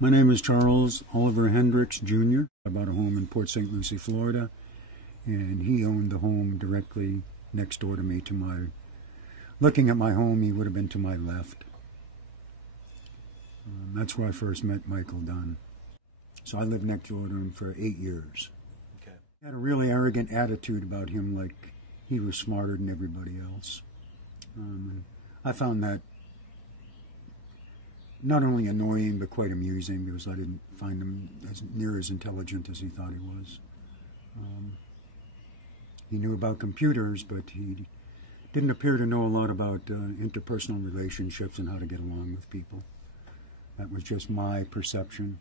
My name is Charles Oliver Hendricks, Jr. I bought a home in Port St. Lucie, Florida, and he owned the home directly next door to me. Looking at my home, he would have been to my left. That's where I first met Michael Dunn. So I lived next door to him for 8 years. Okay. He had a really arrogant attitude about him, like he was smarter than everybody else. I found that not only annoying, but quite amusing, because I didn't find him near as intelligent as he thought he was. He knew about computers, but he didn't appear to know a lot about interpersonal relationships and how to get along with people. That was just my perception.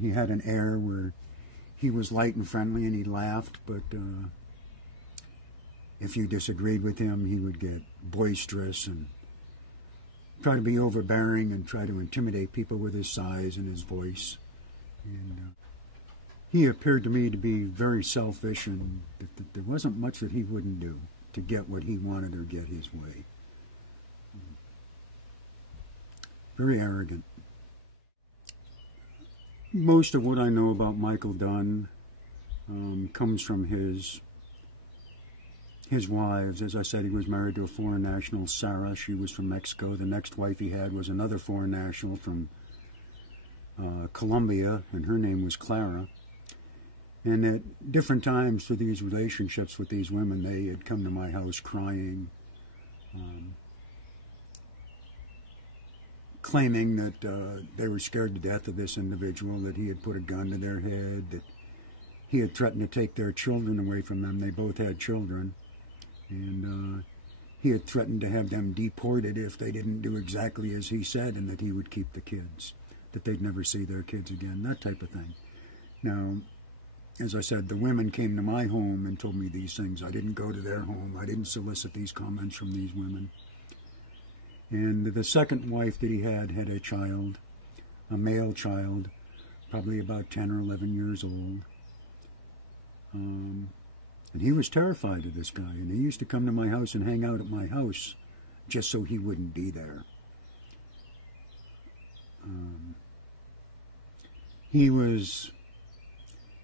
He had an air where he was light and friendly and he laughed, but if you disagreed with him, he would get boisterous and try to be overbearing and try to intimidate people with his size and his voice. And he appeared to me to be very selfish, and that there wasn't much that he wouldn't do to get what he wanted or get his way. Very arrogant. Most of what I know about Michael Dunn comes from his wives. As I said, he was married to a foreign national, Sarah. She was from Mexico. The next wife he had was another foreign national from Colombia, and her name was Clara. And at different times through these relationships with these women, they had come to my house crying, claiming that they were scared to death of this individual, that he had put a gun to their head, that he had threatened to take their children away from them. They both had children. And he had threatened to have them deported if they didn't do exactly as he said, and that he would keep the kids, that they'd never see their kids again, that type of thing. Now, as I said, the women came to my home and told me these things. I didn't go to their home. I didn't solicit these comments from these women. And the second wife that he had a child, a male child, probably about 10 or 11 years old. And he was terrified of this guy, and he used to come to my house and hang out at my house just so he wouldn't be there. He was,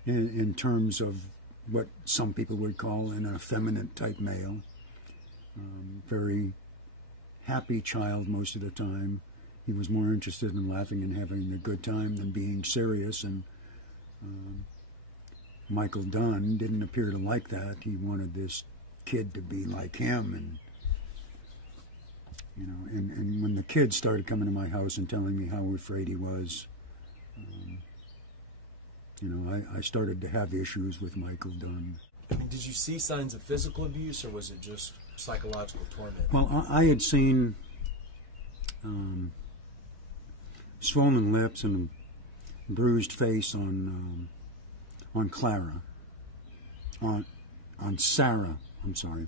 in terms of what some people would call an effeminate type male, very happy child most of the time. He was more interested in laughing and having a good time than being serious, and Michael Dunn didn't appear to like that. He wanted this kid to be like him, and and when the kid started coming to my house and telling me how afraid he was, I started to have issues with Michael Dunn. Did you see signs of physical abuse, or was it just psychological torment? Well, I had seen swollen lips and a bruised face on Clara, on Sarah, I'm sorry,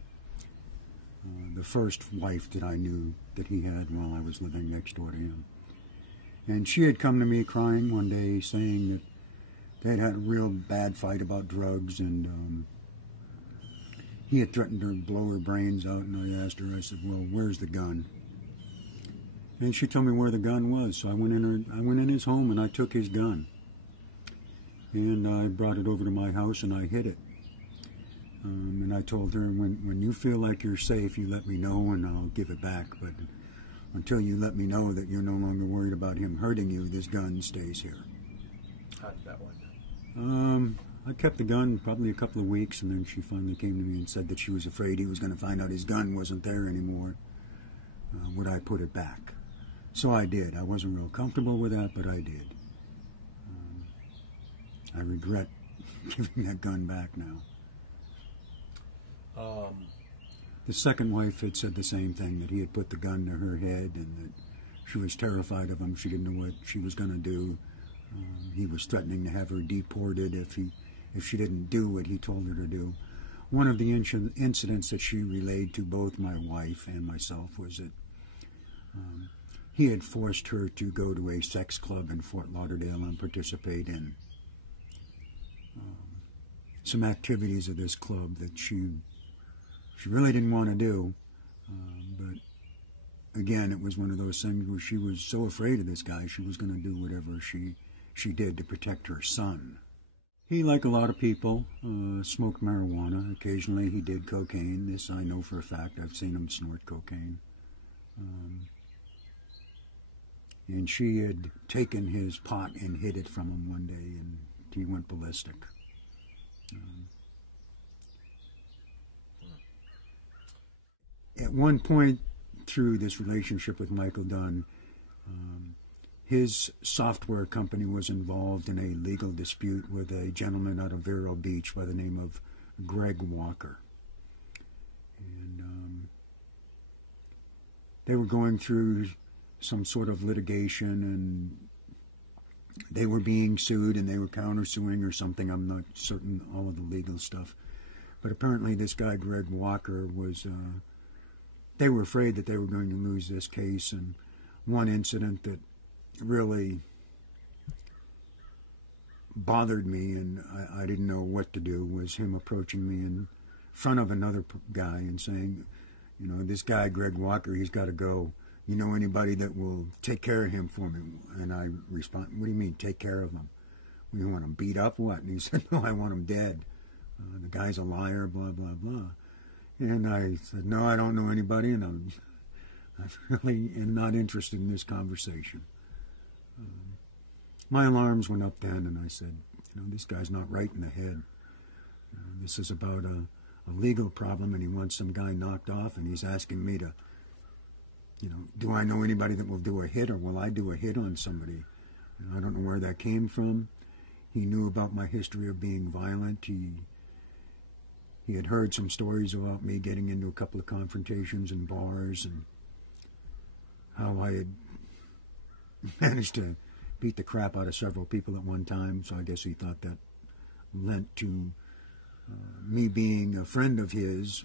the first wife that I knew that he had while I was living next door to him. And she had come to me crying one day, saying that they had had a real bad fight about drugs, and he had threatened to blow her brains out. And I asked her, I said, well, where's the gun? And she told me where the gun was. So I went in his home and I took his gun. And I brought it over to my house and I hid it. And I told her, when you feel like you're safe, you let me know and I'll give it back. But until you let me know that you're no longer worried about him hurting you, this gun stays here. How did that work? I kept the gun probably a couple of weeks, and then she finally came to me and said that she was afraid he was going to find out his gun wasn't there anymore. Would I put it back? So I did. I wasn't real comfortable with that, but I did. I regret giving that gun back now. The second wife had said the same thing, that he had put the gun to her head and that she was terrified of him. She didn't know what she was going to do. He was threatening to have her deported if she didn't do what he told her to do. One of the incidents that she relayed to both my wife and myself was that he had forced her to go to a sex club in Fort Lauderdale and participate in some activities of this club that she really didn't want to do. But again, it was one of those things where she was so afraid of this guy, she was going to do whatever she did to protect her son. He, like a lot of people, smoked marijuana. Occasionally he did cocaine. This I know for a fact. I've seen him snort cocaine. And she had taken his pot and hid it from him one day, and he went ballistic. At one point through this relationship with Michael Dunn, his software company was involved in a legal dispute with a gentleman out of Vero Beach by the name of Greg Walker. And they were going through some sort of litigation, and they were being sued, and they were countersuing or something. I'm not certain all of the legal stuff. But apparently this guy, Greg Walker, was... they were afraid that they were going to lose this case, and one incident that really bothered me and I didn't know what to do was him approaching me in front of another guy and saying, you know, this guy, Greg Walker, he's got to go. You know anybody that will take care of him for me? And I respond, what do you mean, take care of him? You want him beat up, what? And he said, no, I want him dead. The guy's a liar, blah, blah, blah. And I said, no, I don't know anybody, and I really am not interested in this conversation. My alarms went up then, and I said, you know, this guy's not right in the head. This is about a legal problem, and he wants some guy knocked off, and he's asking me to, you know, do I know anybody that will do a hit, or will I do a hit on somebody? And I don't know where that came from. He knew about my history of being violent. He had heard some stories about me getting into a couple of confrontations in bars and how I had managed to beat the crap out of several people at one time. So I guess he thought that lent to me being a friend of his,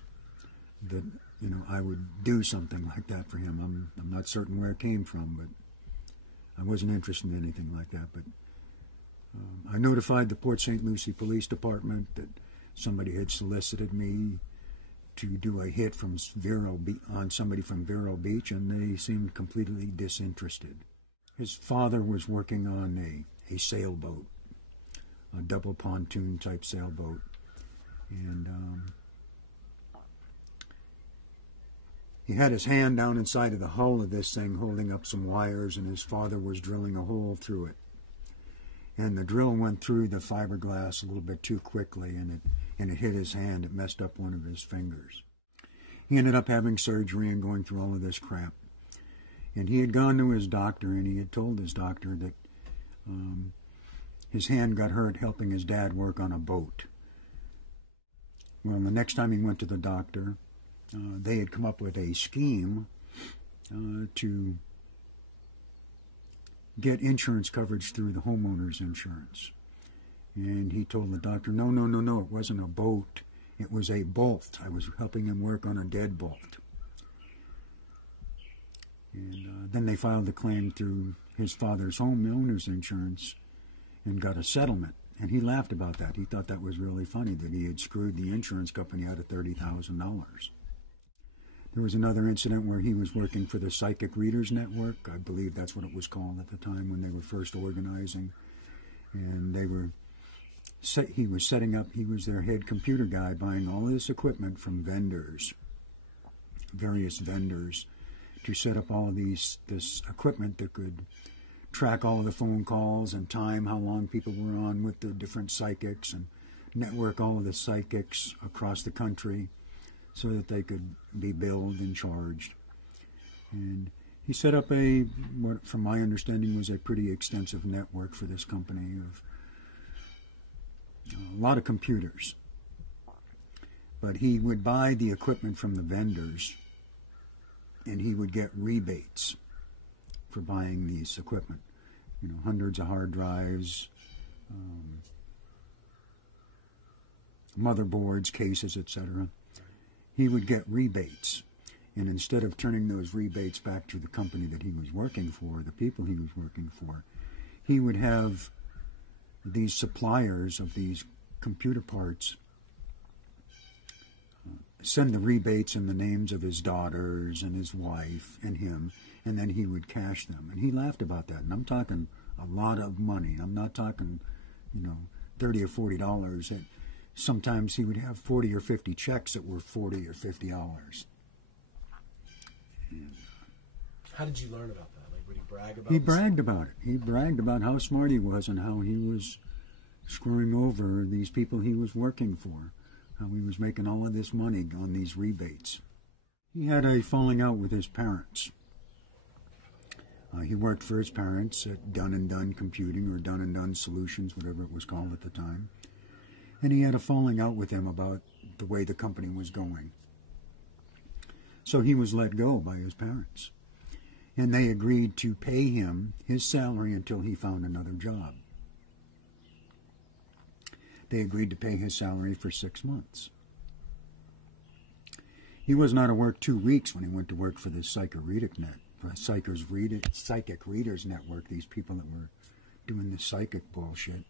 that, you know, I would do something like that for him. I'm not certain where it came from, but I wasn't interested in anything like that. But I notified the Port St. Lucie Police Department that somebody had solicited me to do a hit from on somebody from Vero Beach, and they seemed completely disinterested. His father was working on a sailboat, a double pontoon type sailboat, and he had his hand down inside of the hull of this thing holding up some wires, and his father was drilling a hole through it. And the drill went through the fiberglass a little bit too quickly, and it hit his hand. It messed up one of his fingers. He ended up having surgery and going through all of this crap. And he had gone to his doctor, and he had told his doctor that his hand got hurt helping his dad work on a boat. Well, the next time he went to the doctor, they had come up with a scheme to get insurance coverage through the homeowner's insurance. And he told the doctor, no, it wasn't a boat. It was a bolt. I was helping him work on a deadbolt. And then they filed a claim through his father's homeowner's insurance and got a settlement. And he laughed about that. He thought that was really funny, that he had screwed the insurance company out of $30,000. There was another incident where he was working for the Psychic Readers Network. I believe that's what it was called at the time when they were first organizing. And he was setting up, he was their head computer guy, buying all this equipment from vendors, various vendors, to set up all of this equipment that could track all of the phone calls and time how long people were on with the different psychics, and network all of the psychics across the country so that they could be billed and charged. And he set up what from my understanding was a pretty extensive network for this company of a lot of computers. But he would buy the equipment from the vendors, and he would get rebates for buying these equipment. You know, hundreds of hard drives, motherboards, cases, etc. He would get rebates. And instead of turning those rebates back to the company that he was working for, the people he was working for, he would have these suppliers of these computer parts send the rebates in the names of his daughters and his wife and him, and then he would cash them. And he laughed about that. And I'm talking a lot of money. I'm not talking, $30 or $40. Sometimes he would have 40 or 50 checks that were $40 or $50. And, how did you learn about that? Like, would he brag about it? He bragged about it. He bragged about how smart he was and how he was screwing over these people he was working for, how he was making all of this money on these rebates. He had a falling out with his parents. He worked for his parents at Dunn & Dunn Computing, or Dunn & Dunn Solutions, whatever it was called at the time. And he had a falling out with them about the way the company was going. So he was let go by his parents. And they agreed to pay him his salary until he found another job. They agreed to pay his salary for 6 months. He wasn't out of work 2 weeks when he went to work for the Psychic Readers Network, these people that were doing this psychic bullshit.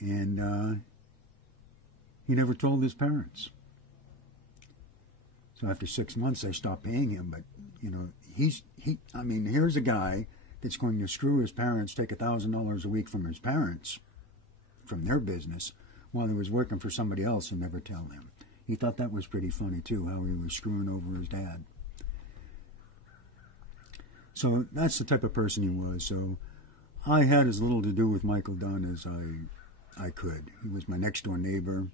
And he never told his parents. So after 6 months, they stopped paying him. But, here's a guy that's going to screw his parents, take $1,000 a week from his parents, from their business, while he was working for somebody else and never tell them. He thought that was pretty funny, too, how he was screwing over his dad. So that's the type of person he was. So I had as little to do with Michael Dunn as I could. He was my next-door neighbor,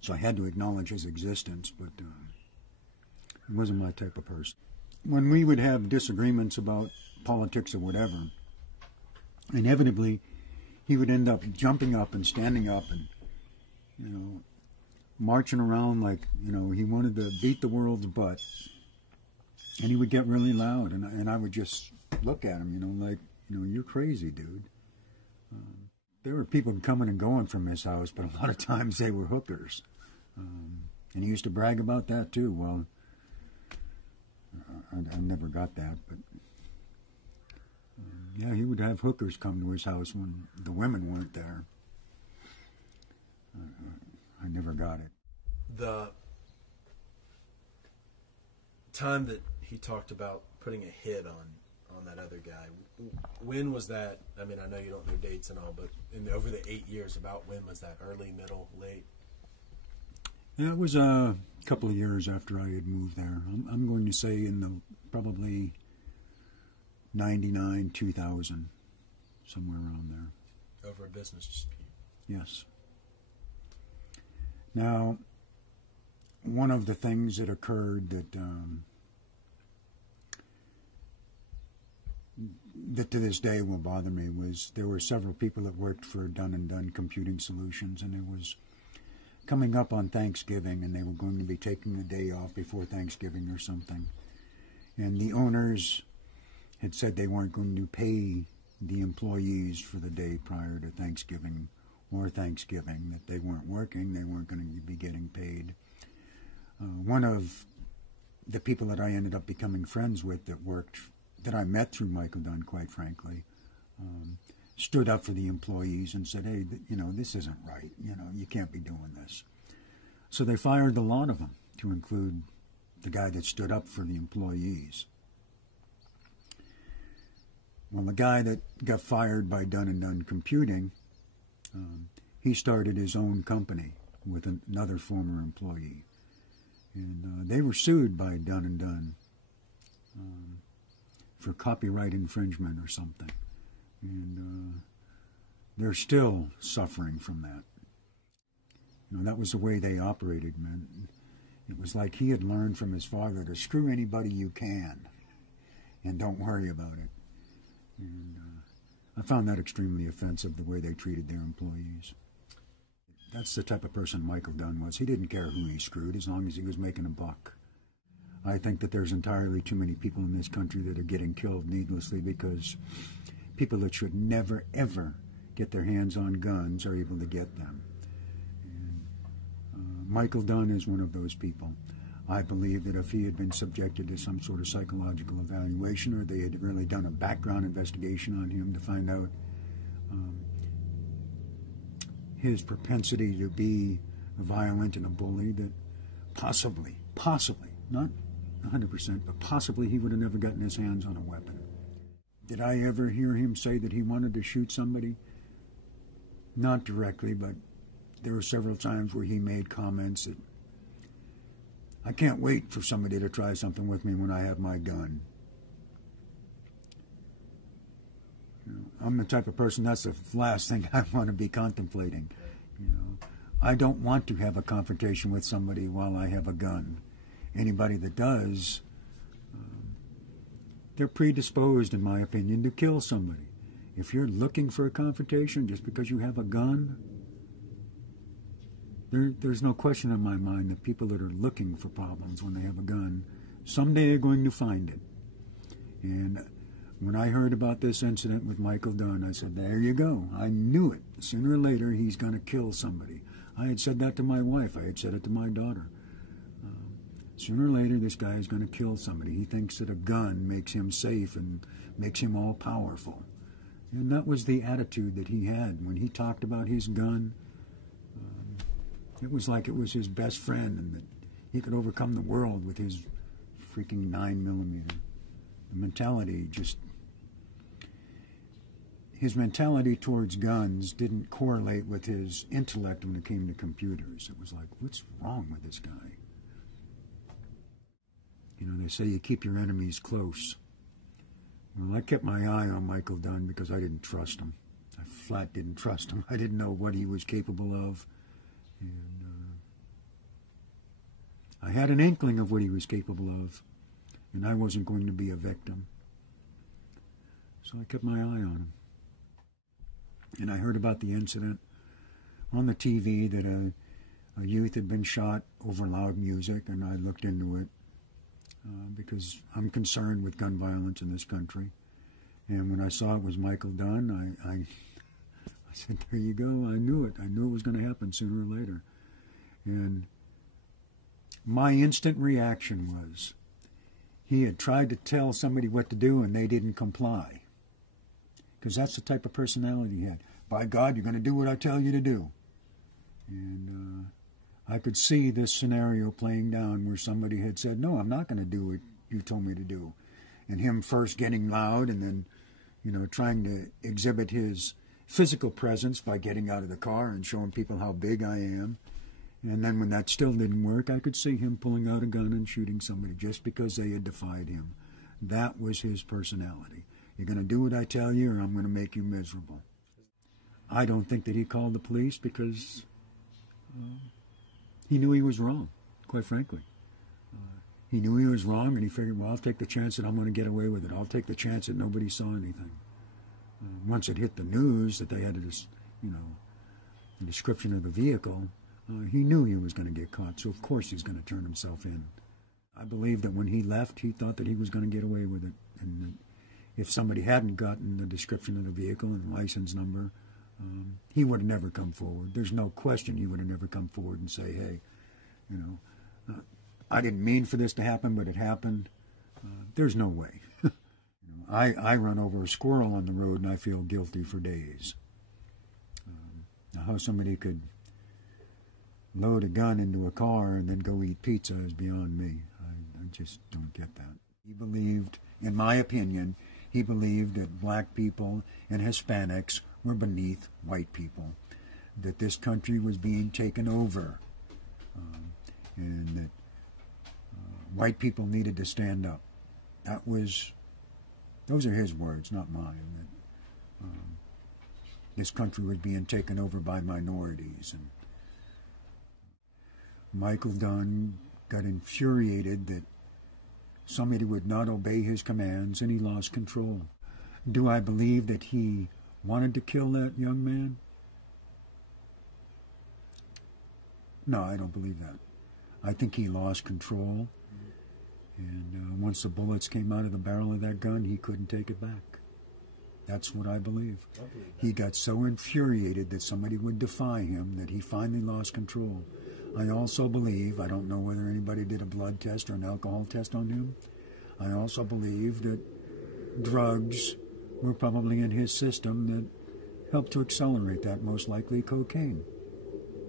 so I had to acknowledge his existence, but he wasn't my type of person. When we would have disagreements about politics or whatever, inevitably he would end up jumping up and standing up and, marching around like, he wanted to beat the world's butt. And he would get really loud, and I would just look at him, like, you're crazy, dude. There were people coming and going from his house, but a lot of times they were hookers. And he used to brag about that, too. Well, I never got that, but yeah, he would have hookers come to his house when the women weren't there. I never got it. The time that he talked about putting a hit on that other guy, when was that? I mean, I know you don't know dates and all, but over the 8 years, about when was that? Early, middle, late? Yeah, it was a couple of years after I had moved there. I'm going to say in the probably 99, 2000, somewhere around there. Over a business dispute? Yes. Now, one of the things that occurred that to this day will bother me was there were several people that worked for Dunn & Dunn Computing Solutions, and it was coming up on Thanksgiving, and they were going to be taking the day off before Thanksgiving or something. And the owners had said they weren't going to pay the employees for the day prior to Thanksgiving or Thanksgiving, that they weren't working, they weren't going to be getting paid. One of the people that I ended up becoming friends with that I met through Michael Dunn, quite frankly, stood up for the employees and said, hey, this isn't right. You can't be doing this. So they fired a lot of them, to include the guy that stood up for the employees. Well, the guy that got fired by Dunn & Dunn Computing, he started his own company with another former employee. And they were sued by Dunn & Dunn for copyright infringement or something. And they're still suffering from that. That was the way they operated, man. It was like he had learned from his father to screw anybody you can and don't worry about it. And I found that extremely offensive, the way they treated their employees. That's the type of person Michael Dunn was. He didn't care who he screwed as long as he was making a buck. I think that there's entirely too many people in this country that are getting killed needlessly because people that should never, ever get their hands on guns are able to get them. And Michael Dunn is one of those people. I believe that if he had been subjected to some sort of psychological evaluation, or they had really done a background investigation on him to find out his propensity to be violent and a bully, that possibly, not 100%, but possibly he would have never gotten his hands on a weapon. Did I ever hear him say that he wanted to shoot somebody? Not directly, but there were several times where he made comments that, I can't wait for somebody to try something with me when I have my gun. I'm the type of person, that's the last thing I want to be contemplating. I don't want to have a confrontation with somebody while I have a gun. Anybody that does, they're predisposed, in my opinion, to kill somebody. If you're looking for a confrontation just because you have a gun, there's no question in my mind that people that are looking for problems when they have a gun, someday are going to find it. And when I heard about this incident with Michael Dunn, I said, there you go. I knew it. Sooner or later, he's going to kill somebody. I had said that to my wife. I had said it to my daughter. Sooner or later, this guy is going to kill somebody. He thinks that a gun makes him safe and makes him all powerful. And that was the attitude that he had. When he talked about his gun, it was like it was his best friend and that he could overcome the world with his freaking 9mm. The mentality just... His mentality towards guns didn't correlate with his intellect when it came to computers. It was like, what's wrong with this guy? They say you keep your enemies close. Well, I kept my eye on Michael Dunn because I didn't trust him. I flat didn't trust him. I didn't know what he was capable of. And I had an inkling of what he was capable of, and I wasn't going to be a victim. So I kept my eye on him. And I heard about the incident on the TV that a youth had been shot over loud music, and I looked into it because I'm concerned with gun violence in this country. And when I saw it was Michael Dunn, I said, there you go, I knew it. I knew it was going to happen sooner or later. And my instant reaction was, he had tried to tell somebody what to do and they didn't comply. Because that's the type of personality he had. By God, you're going to do what I tell you to do. And I could see this scenario playing down where somebody had said, no, I'm not going to do what you told me to do. And him first getting loud and then, trying to exhibit his physical presence by getting out of the car and showing people how big I am. And then when that still didn't work, I could see him pulling out a gun and shooting somebody just because they had defied him. That was his personality. You're going to do what I tell you or I'm going to make you miserable. I don't think that he called the police because he knew he was wrong, quite frankly. He knew he was wrong and he figured, well, I'll take the chance that I'm going to get away with it. I'll take the chance that nobody saw anything. Once it hit the news that they had a description of the vehicle, he knew he was going to get caught, so of course he's going to turn himself in. I believe that when he left, he thought that he was going to get away with it, and that if somebody hadn't gotten the description of the vehicle and the license number, he would have never come forward. There's no question he would have never come forward and say, hey, I didn't mean for this to happen, but it happened. There's no way. I run over a squirrel on the road and I feel guilty for days. Now, how somebody could load a gun into a car and then go eat pizza is beyond me. I just don't get that. He believed, in my opinion, he believed that black people and Hispanics were beneath white people, that this country was being taken over, and that white people needed to stand up. Those are his words, not mine. That this country was being taken over by minorities. And Michael Dunn got infuriated that somebody would not obey his commands, and he lost control. Do I believe that he wanted to kill that young man? No, I don't believe that. I think he lost control, and once the bullets came out of the barrel of that gun, he couldn't take it back. That's what I believe. He got so infuriated that somebody would defy him that he finally lost control. I also believe, I don't know whether anybody did a blood test or an alcohol test on him, I also believe that drugs were probably in his system that helped to accelerate that, most likely cocaine.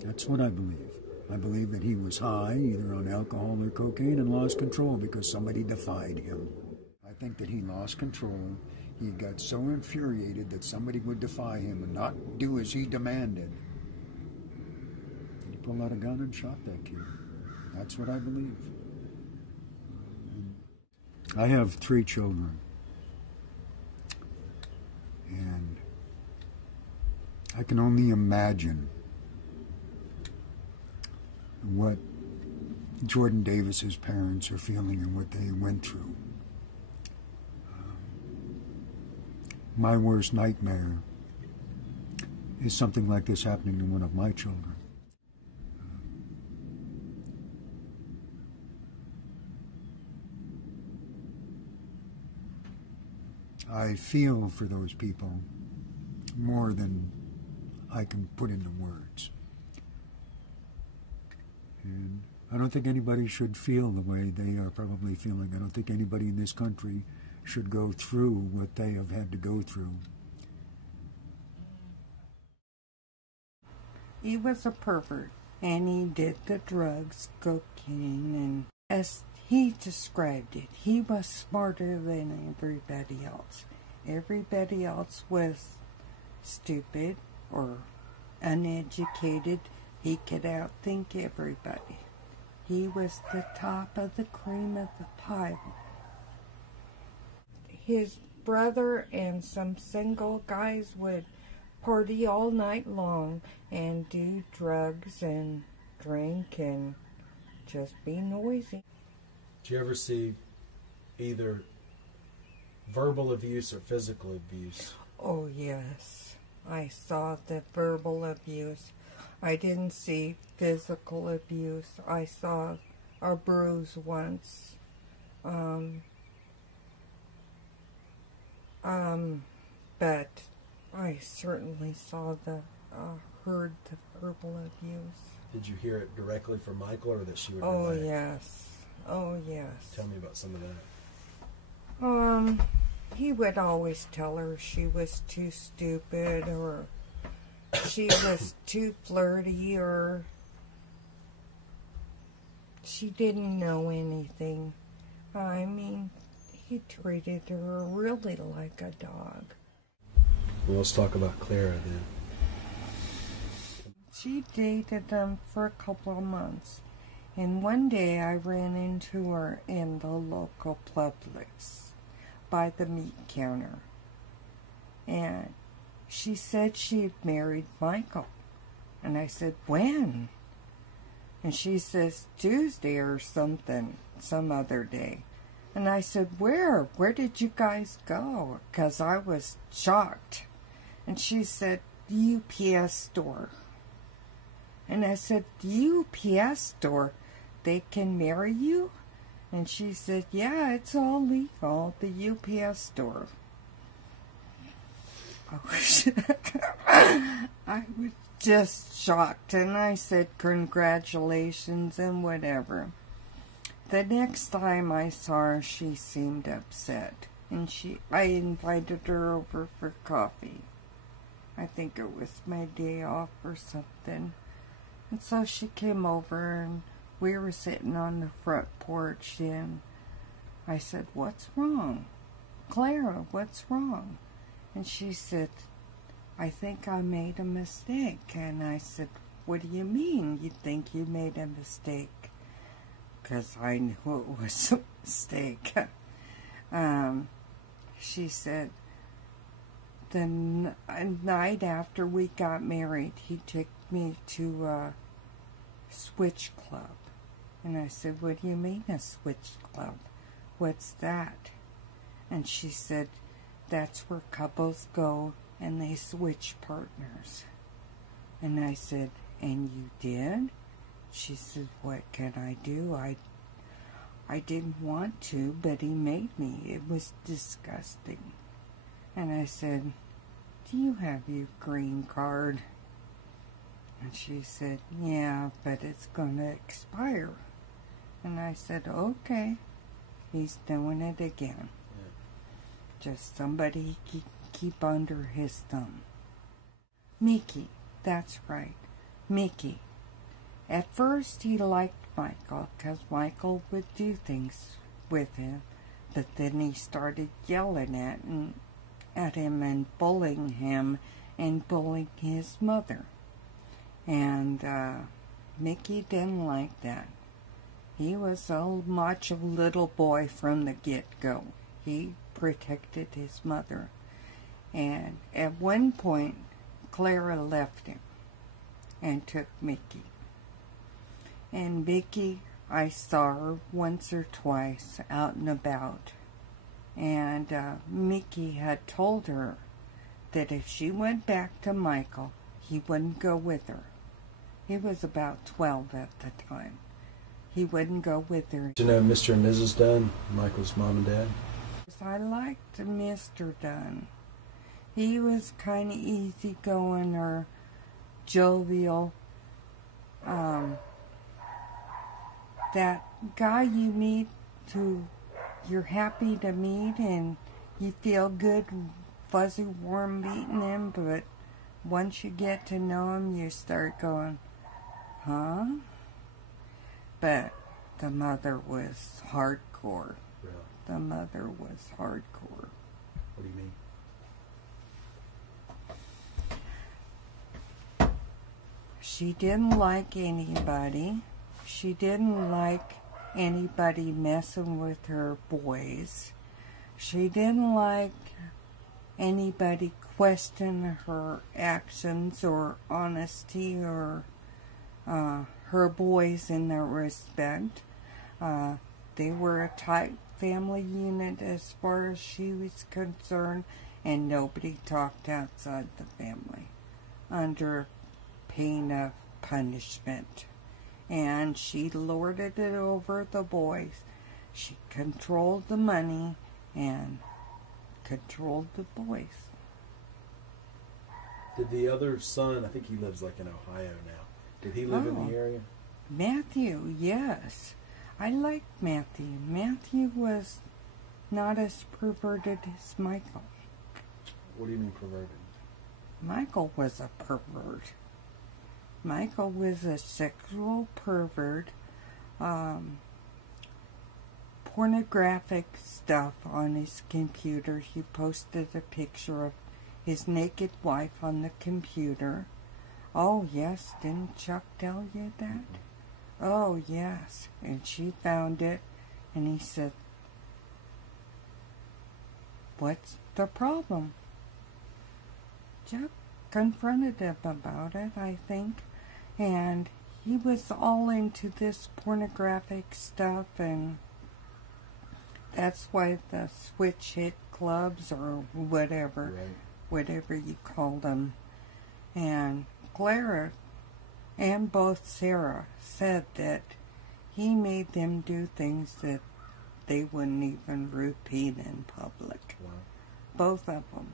That's what I believe. I believe that he was high, either on alcohol or cocaine, and lost control because somebody defied him. I think that he lost control. He got so infuriated that somebody would defy him and not do as he demanded. He pulled out a gun and shot that kid. That's what I believe. I have 3 children. And I can only imagine what Jordan Davis's parents are feeling and what they went through. My worst nightmare is something like this happening to one of my children. I feel for those people more than I can put into words. And I don't think anybody should feel the way they are probably feeling. I don't think anybody in this country should go through what they have had to go through. He was a pervert, and he did the drugs, cocaine, and as he described it, he was smarter than everybody else. Everybody else was stupid or uneducated. He could outthink everybody. He was the top of the cream of the pile. His brother and some single guys would party all night long and do drugs and drink and just be noisy. Did you ever see either verbal abuse or physical abuse? Oh, yes. I saw the verbal abuse. I didn't see physical abuse. I saw a bruise once. But I certainly saw heard the verbal abuse. Did you hear it directly from Michael, or that she would Oh, relay? yes. Oh, yes. Tell me about some of that. He would always tell her she was too stupid, or she was too flirty, or she didn't know anything. I mean, he treated her really like a dog. Well, let's talk about Clara then. She dated him for a couple of months, and one day I ran into her in the local Publix by the meat counter, and she said she had married Michael, and I said, when? And she says, Tuesday or something, some other day. And I said, where did you guys go? Because I was shocked. And she said, the UPS store. And I said, the UPS store, they can marry you? And she said, yeah, it's all legal, the UPS store. I was just shocked, and I said, congratulations and whatever. The next time I saw her, she seemed upset, and I invited her over for coffee. I think it was my day off or something. And so she came over, and we were sitting on the front porch, and I said, what's wrong? Clara, what's wrong? And she said, I think I made a mistake. And I said, what do you mean you think you made a mistake? Because I knew it was a mistake. She said, the night after we got married, he took me to a switch club. And I said, what do you mean a switch club? What's that? And she said, that's where couples go and they switch partners. And I said, and you did? She said, what can I do? I didn't want to, but he made me. It was disgusting. And I said, do you have your green card? And she said, yeah, but it's going to expire. And I said, okay. He's doing it again. Yeah. Just somebody keep under his thumb. Mickey, that's right. Mickey. At first he liked Michael because Michael would do things with him, but then he started yelling at him and bullying him and bullying his mother. And Mickey didn't like that. He was a macho little boy from the get-go. He protected his mother. And at one point, Clara left him and took Mickey. And Mickey, I saw her once or twice out and about. And Mickey had told her that if she went back to Michael, he wouldn't go with her. He was about 12 at the time. He wouldn't go with her. Do you know Mr. and Mrs. Dunn, Michael's mom and dad? I liked Mr. Dunn. He was kind of easygoing or jovial. That guy you meet who you're happy to meet and you feel good, fuzzy, warm meeting him, but once you get to know him, you start going, huh? But the mother was hardcore. Really? The mother was hardcore. What do you mean? She didn't like anybody. She didn't like anybody messing with her boys. She didn't like anybody question her actions or honesty or her boys in that respect. They were a tight family unit as far as she was concerned, and nobody talked outside the family under pain of punishment. And she lorded it over the boys. She controlled the money and controlled the boys. Did the other son, I think he lives like in Ohio now, did he live in the area? Matthew, yes. I liked Matthew. Matthew was not as perverted as Michael. What do you mean perverted? Michael was a pervert. Michael was a sexual pervert. Pornographic stuff on his computer. He posted a picture of his naked wife on the computer. Oh, yes, didn't Chuck tell you that? Oh, yes. And she found it, and he said, "What's the problem?" Chuck confronted him about it, I think, and he was all into this pornographic stuff, and that's why the switch hit clubs or whatever, Right. whatever you call them. And Clara and both Sarah said that he made them do things that they wouldn't even repeat in public. Wow. Both of them.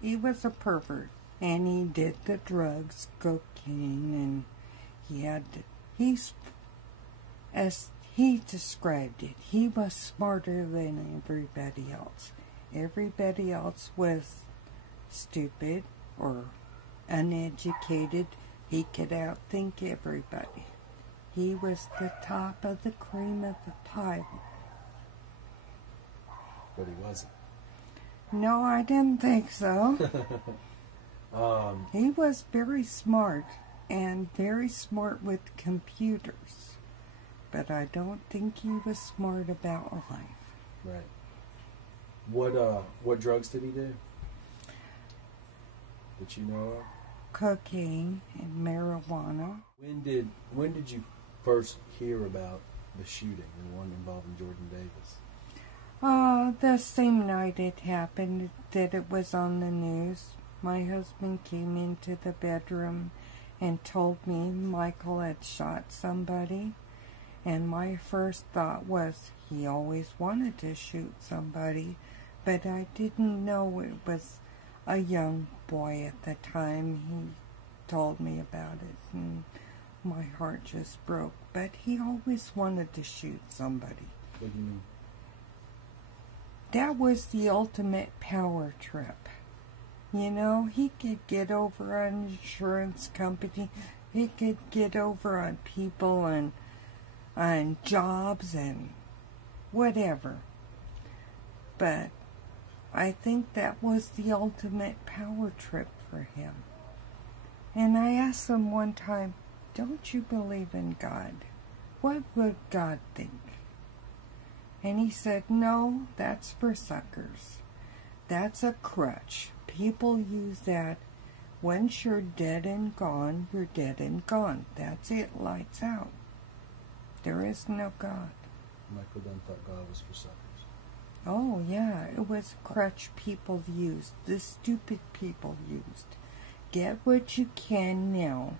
He was a pervert, and he did the drugs, cocaine, and he had to, as he described it, he was smarter than everybody else. Everybody else was stupid or uneducated. He could outthink everybody. He was the top of the cream of the pie. But he wasn't. No, I didn't think so. He was very smart, and very smart with computers. But I don't think he was smart about life. Right. What drugs did he do? That you know of? Cocaine and marijuana. When did you first hear about the shooting, the one involving Jordan Davis? The same night it happened that it was on the news. My husband came into the bedroom and told me Michael had shot somebody. And my first thought was he always wanted to shoot somebody, but I didn't know it was a young boy at the time. He told me about it, and my heart just broke. But he always wanted to shoot somebody. What do you mean? That was the ultimate power trip. You know, he could get over an insurance company. He could get over on people and on jobs and whatever. But I think that was the ultimate power trip for him. And I asked him one time, don't you believe in God? What would God think? And he said, no, that's for suckers. That's a crutch. People use that. Once you're dead and gone, you're dead and gone. That's it, lights out. There is no God. Michael Dunn thought God was for suckers. Oh, yeah, it was a crutch people used. The stupid people used. Get what you can now.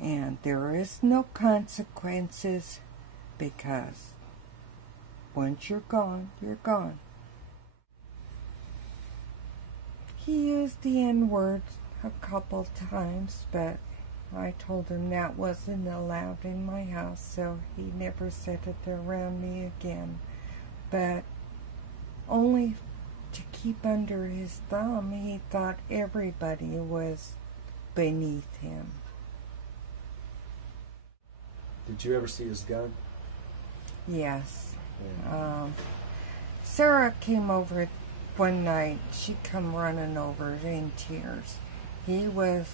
And there is no consequences because once you're gone, you're gone. He used the N-word a couple times, but I told him that wasn't allowed in my house, so he never said it around me again. But only to keep under his thumb, he thought everybody was beneath him. Did you ever see his gun? Yes. Yeah. Sarah came over one night. She come running over in tears. He was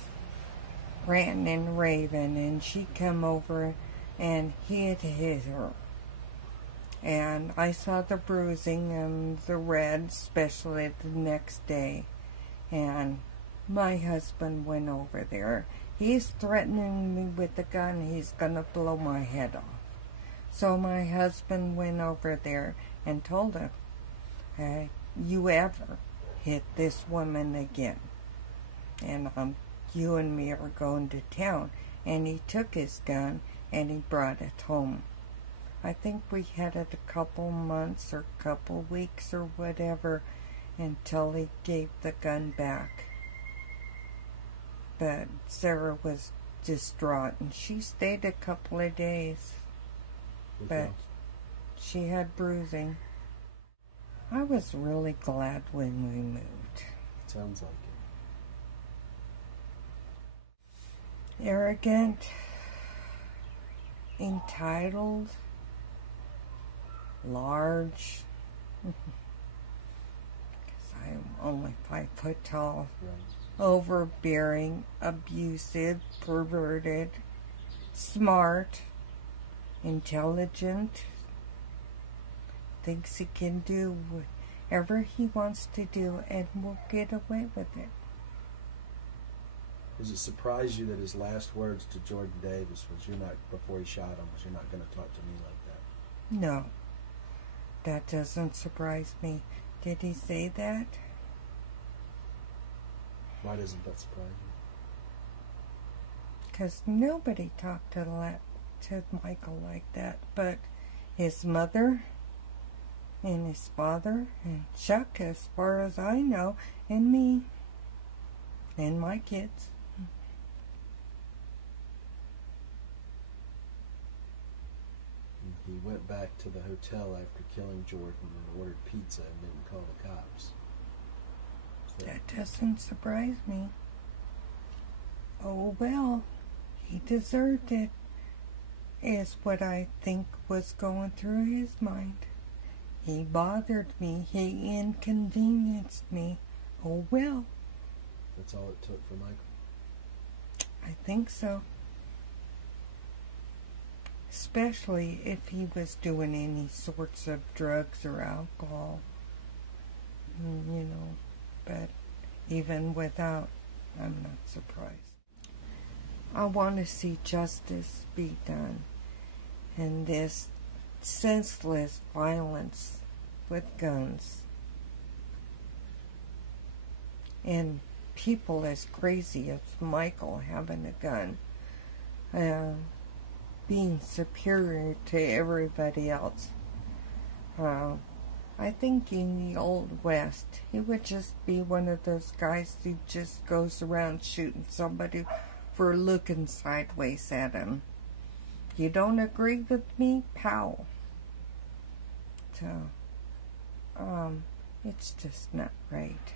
ranting and raving, and she come over and he had hit her. And I saw the bruising and the red, especially the next day. And my husband went over there. He's threatening me with the gun. He's going to blow my head off. So my husband went over there and told him, hey, you ever hit this woman again, and you and me are going to town. And he took his gun and he brought it home. I think we had it a couple months or couple weeks or whatever until he gave the gun back. But Sarah was distraught, and she stayed a couple of days. But she had bruising. I was really glad when we moved. Sounds like it. Arrogant, entitled, large, because I'm only 5 foot tall, Right. overbearing, abusive, perverted, smart, intelligent, thinks he can do whatever he wants to do and will get away with it. Does it surprise you that his last words to Jordan Davis was, "You're not," before he shot him, was, "You're not going to talk to me like that"? No, that doesn't surprise me. Did he say that? Why doesn't that surprise you? Because nobody talked to Michael like that, but his mother and his father and Chuck, as far as I know, and me and my kids. He went back to the hotel after killing Jordan and ordered pizza and didn't call the cops. That doesn't surprise me. Oh well, he deserved it, is what I think was going through his mind. He bothered me. He inconvenienced me. Oh well. That's all it took for Michael. I think so. Especially if he was doing any sorts of drugs or alcohol. You know, but even without, I'm not surprised. I want to see justice be done. And this senseless violence with guns. And people as crazy as Michael having a gun. Being superior to everybody else. I think in the Old West, he would just be one of those guys who just goes around shooting somebody for looking sideways at him. You don't agree with me? Pow. So, it's just not right.